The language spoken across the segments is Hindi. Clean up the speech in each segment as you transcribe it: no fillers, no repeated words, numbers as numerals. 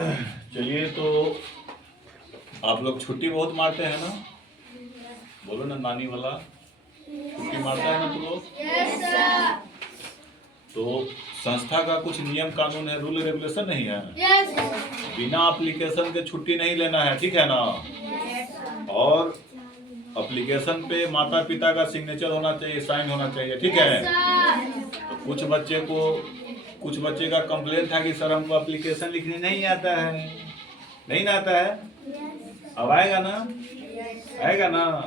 चलिए, तो आप लोग छुट्टी बहुत मारते हैं ना? बोलो ना, नानी वाला छुट्टी मारता है ना तुम लोग? तो संस्था का कुछ नियम कानून है, रूल रेगुलेशन नहीं है? बिना एप्लीकेशन के छुट्टी नहीं लेना है, ठीक है ना? और एप्लीकेशन पे माता पिता का सिग्नेचर होना चाहिए, साइन होना चाहिए, ठीक है? तो कुछ बच्चे का कंप्लेन था कि सर हमको एप्लीकेशन लिखने नहीं आता है। नहीं ना आता है? अब आएगा ना? आएगा ना?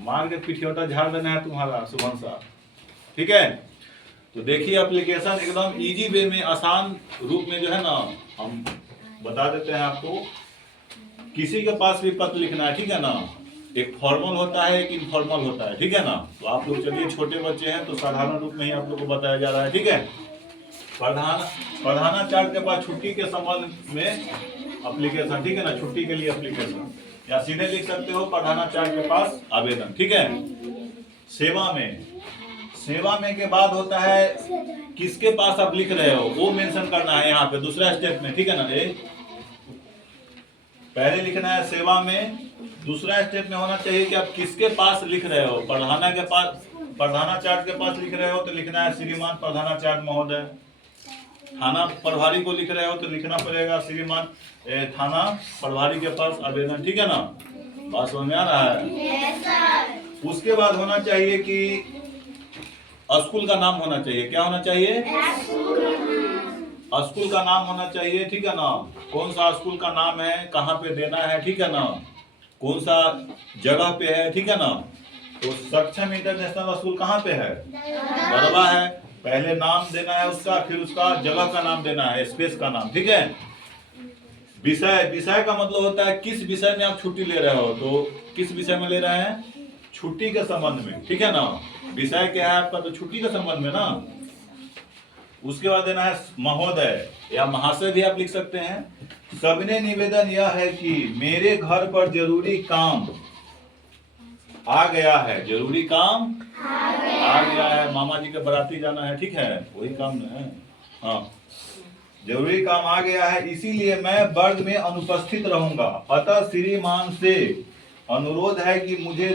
मार के पिछोटा झाड़ देना है तुम्हारा शुभम साहब, ठीक है? तो देखिए, एप्लीकेशन एकदम इजी वे में, आसान रूप में जो है ना, हम बता देते हैं आपको। किसी के पास भी पत्र लिखना है, ठीक है ना? एक फॉर्मल होता है, एक इनफॉर्मल होता है, ठीक है ना? तो आप लोग चलिए, छोटे बच्चे हैं तो साधारण रूप में ही आप लोग को बताया जा रहा है, ठीक है? प्रधानाचार्य के पास छुट्टी के संबंध में एप्लीकेशन, ठीक है ना? छुट्टी के लिए एप्लीकेशन, या सीधे लिख सकते हो प्रधानाचार्य के पास आवेदन, ठीक है? सेवा में के बाद होता है किसके पास आप लिख रहे हो, वो मेंशन करना है यहाँ पे दूसरा स्टेप में, ठीक है ना? पहले लिखना है सेवा में, दूसरा स्टेप में होना चाहिए कि आप किसके पास लिख रहे हो। प्रधानाचार्य के पास लिख रहे हो तो लिखना है श्रीमान प्रधानाचार्य महोदय। थाना प्रभारी को लिख रहे हो तो लिखना पड़ेगा श्रीमान थाना प्रभारी के पास आवेदन, ठीक है ना? बात समझ में आ रहा है? उसके बाद होना चाहिए कि स्कूल का नाम होना चाहिए। क्या होना चाहिए? स्कूल का नाम होना चाहिए, ठीक है ना? कौन सा स्कूल का नाम है, कहाँ पे देना है, ठीक है ना? कौन सा जगह पे है, ठीक है ना? तो सक्षम इंटरनेशनल स्कूल कहाँ पे है? बरवा है। पहले नाम देना है उसका, फिर उसका जगह का नाम देना है, स्पेस का नाम, ठीक है? विषय का मतलब होता है किस विषय में आप छुट्टी ले रहे हो। तो किस विषय में ले रहे हैं? छुट्टी के संबंध में, ठीक है ना? विषय क्या है आपका? तो छुट्टी के संबंध में ना। उसके बाद देना है महोदय या महाशय भी आप लिख सकते हैं। सबने निवेदन यह है कि मेरे घर पर जरूरी काम आ गया है। जरूरी काम आ गया है। मामा जी के बराती जाना है, ठीक है? वही काम ना है? हाँ, जरूरी काम आ गया है, इसीलिए मैं वर्ग में अनुपस्थित रहूंगा। अतः श्रीमान से अनुरोध है कि मुझे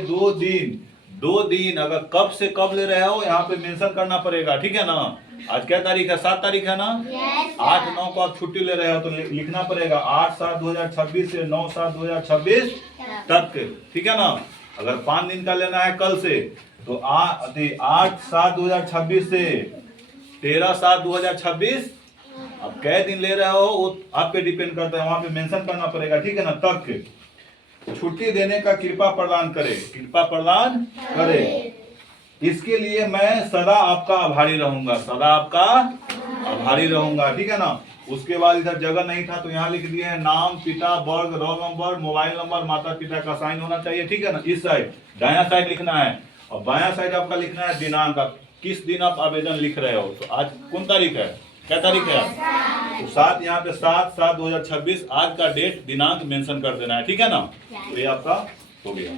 2 दिन अगर कब से कब ले रहे हो यहाँ पे मेंशन करना पड़ेगा, ठीक है ना? आज क्या तारीख है? 7 तारीख है ना? 8-9 को आप छुट्टी ले रहे हो तो लिखना पड़ेगा 8/7/2026 से 9/7/2026 तक, ठीक है ना? अगर 5 दिन का लेना है कल से तो 8/7/2026 से 13/7/2026। अब कै दिन ले रहे हो वो आप पे डिपेंड करता है, वहां पे मेंशन करना पड़ेगा, ठीक है ना? तक छुट्टी देने का कृपा प्रदान करे। इसके लिए मैं सदा आपका आभारी रहूंगा, ठीक है ना? उसके बाद इधर जगह नहीं था तो यहाँ लिख दिए हैं नाम, पिता, वर्ग, रोल नंबर, मोबाइल नंबर, माता पिता का साइन होना चाहिए, ठीक है ना? इस साइड दायां साइड लिखना है, और बायां साइड आपका लिखना है दिनांक, किस दिन आप आवेदन लिख रहे हो। तो आज कौन तारीख है? क्या तारीख है? तो 7, यहाँ पे 7/7/2026 आज का डेट दिनांक मेंशन कर देना है, ठीक है ना? तो ये आपका हो गया।